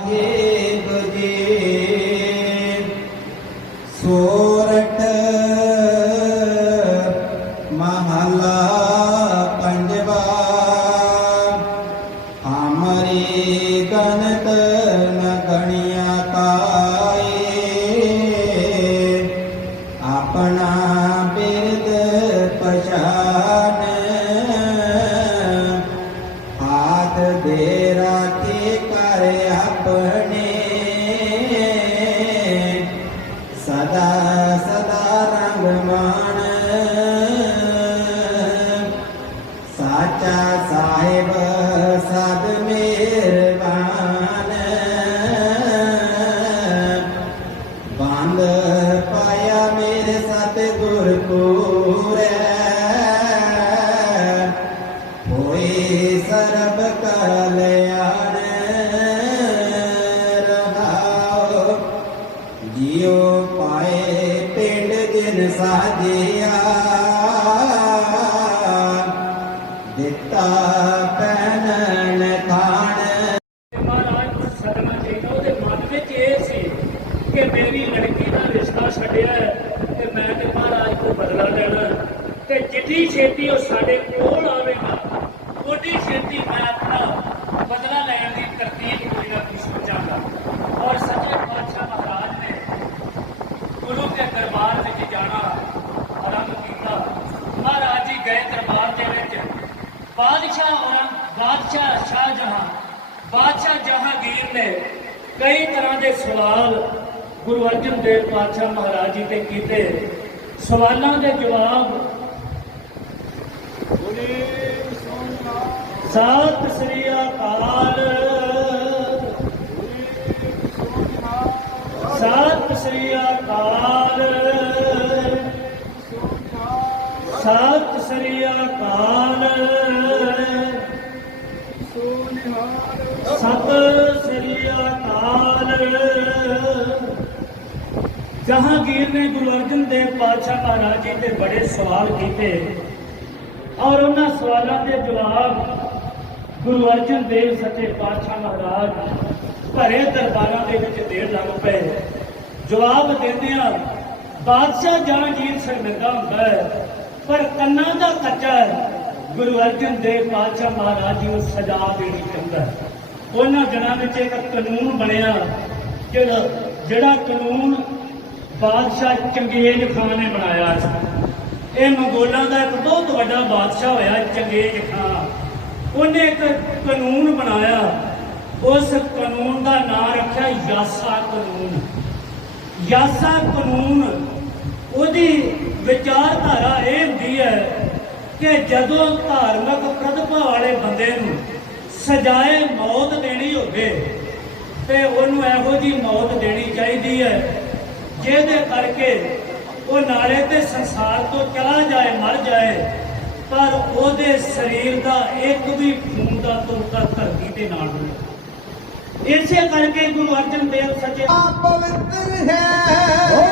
ਸਾਹਿਬ ਸਦਾ ਸਦਾ ਰੰਗ ਮਾਣ। ਸਾਚਾ ਸਾਹਿਬ, ਸਦ ਮਿਹਰਬਾਨ। ਬੰਦ ਪਾਇਆ ਮੇਰੇ ਸਤਿਗੁਰ ਪੂਰੈ। ਹੋਏ ਸਰਬ ਕਲਿਆਣ ਸਾਜਿਆ ਦਿੱਤਾ ਪੈਨਣ ਖਾਣ ਮਹਾਰਾਜ ਨੂੰ ਸਦਨਾ ਚਾਹੀਦਾ ਉਹਦੇ ਮਨ ਵਿੱਚ ਇਹ ਸੀ ਕਿ ਮੇਰੀ ਲੜਕੀ ਦਾ ਰਿਸ਼ਤਾ ਛੱਡਿਆ ਤੇ ਮੈਂ ਤੇ ਮਹਾਰਾਜ ਤੋਂ ਬਦਲਾ ਦੇਣਾ ਤੇ ਜਿੱਡੀ ਛੇਤੀ ਉਹ ਸਾਡੇ ਕੋਲ ਆਵੇਗਾ ਓਡੀ ਛੇਤੀ ਮੈਂ ਆਪਣਾ ਬਦਲਾ ਲੈਣ ਦੀ ਤਰਤੀਬ ਕੋਈ ਨਾ ਕੋਈ ਸੋਚਾਂਗਾ ਔਰ ਸੱਚੇ ਪਾਤਸ਼ਾਹ ਮਹਾਰਾਜ ਨੇ ਗੁਰੂ ਕੇ ਦਰਬਾਰ ਵਿੱਚ ਜਾਣਾ ਆਰੰਭ ਕੀਤਾ ਮਹਾਰਾਜ ਜੀ ਗਏ ਦਰਬਾਰ ਦੇ ਵਿੱਚ ਬਾਦਸ਼ਾਹ ਔਰੰਗ ਬਾਦਸ਼ਾਹ ਸ਼ਾਹਜਹਾਂ, ਬਾਦਸ਼ਾਹ ਜਹਾਂਗੀਰ ਨੇ ਕਈ ਤਰ੍ਹਾਂ ਦੇ ਸਵਾਲ ਗੁਰੂ ਅਰਜਨ ਦੇਵ ਪਾਤਸ਼ਾਹ ਮਹਾਰਾਜ ਜੀ ਤੇ ਕੀਤੇ। ਸਵਾਲਾਂ ਦੇ ਜਵਾਬ ਸਤਿ ਸ੍ਰੀ ਅਕਾਲ। ਸਤਿ ਸ੍ਰੀ ਅਕਾਲ। ਸਤਿ ਸ੍ਰੀ ਅਕਾਲ। ਸਤਿ ਸ੍ਰੀ ਅਕਾਲ ਜਹਾਂਗੀਰ ਨੇ ਗੁਰੂ ਅਰਜਨ ਦੇਵ ਪਾਤਸ਼ਾਹ ਮਹਾਰਾਜ ਜੀ ਤੇ ਬੜੇ ਸਵਾਲ ਕੀਤੇ ਔਰ ਉਹਨਾਂ ਸਵਾਲਾਂ ਦੇ ਜਵਾਬ ਗੁਰੂ ਅਰਜਨ ਦੇਵ ਸੱਚੇ ਪਾਤਸ਼ਾਹ ਮਹਾਰਾਜ ਭਰੇ ਦਰਬਾਰਾਂ ਦੇ ਵਿੱਚ ਦੇਣ ਲੱਗ ਪਏ ਜਵਾਬ ਦਿੰਦਿਆਂ ਬਾਦਸ਼ਾਹ ਜਹਾਂਗੀਰ ਸ਼ਰਮਿੰਦਾ ਹੁੰਦਾ ਹੈ ਗੁਰੂ ਅਰਜਨ ਦੇਵ ਪਾਤਸ਼ਾਹ ਮਹਾਰਾਜ ਜੀ ਨੂੰ ਸਜ਼ਾ ਦੇਣੀ ਚਾਹੁੰਦਾ ਉਹਨਾਂ ਦਿਨਾਂ ਵਿੱਚ ਇੱਕ ਕਾਨੂੰਨ ਬਣਿਆ, ਜਿਹੜਾ ਜਿਹੜਾ ਕਾਨੂੰਨ ਬਾਦਸ਼ਾਹ ਚੰਗੇਜ਼ ਖਾਨ ਨੇ ਬਣਾਇਆ ਇਹ ਮੰਗੋਲਾਂ ਦਾ ਇੱਕ ਬਹੁਤ ਵੱਡਾ ਬਾਦਸ਼ਾਹ ਹੋਇਆ, ਚੰਗੇਜ਼ ਖਾਨ। ਉਹਨੇ ਇੱਕ ਕਾਨੂੰਨ ਬਣਾਇਆ। ਉਸ ਕਾਨੂੰਨ ਦਾ ਨਾਮ ਰੱਖਿਆ ਯਾਸਾ ਕਾਨੂੰਨ। ਯਾਸਾ ਕਾਨੂੰਨ, ਉਹਦੀ ਵਿਚਾਰਧਾਰਾ ਇਹ ਹੁੰਦੀ ਹੈ ਕਿ ਜਦੋਂ ਧਾਰਮਿਕ ਪ੍ਰਤਿਭਾ ਵਾਲੇ ਬੰਦੇ ਨੂੰ ਸਜ਼ਾਏ ਮੌਤ ਦੇਣੀ ਹੋਵੇ, ਤੇ ਉਹਨੂੰ ਇਹੋ ਜੀ ਮੌਤ ਦੇਣੀ ਚਾਹੀਦੀ ਹੈ, ਜਿਹਦੇ ਕਰਕੇ ਉਹ ਨਾਲੇ ਤੇ ਸੰਸਾਰ ਤੋਂ ਚਲਾ ਜਾਏ, ਮਰ ਜਾਏ, ਪਰ ਉਹਦੇ ਸਰੀਰ ਦਾ ਇੱਕ ਵੀ ਖੂਨ ਦਾ ਤੋਕਾ ਧਰਤੀ ਤੇ ਨਾਲ ਹੋਵੇ। ਇਸੇ ਕਰਕੇ ਗੁਰੂ ਅਰਜਨ ਦੇਵ ਸੱਚੇ ਪਵਿੱਤਰ ਹੈ। ਉਹ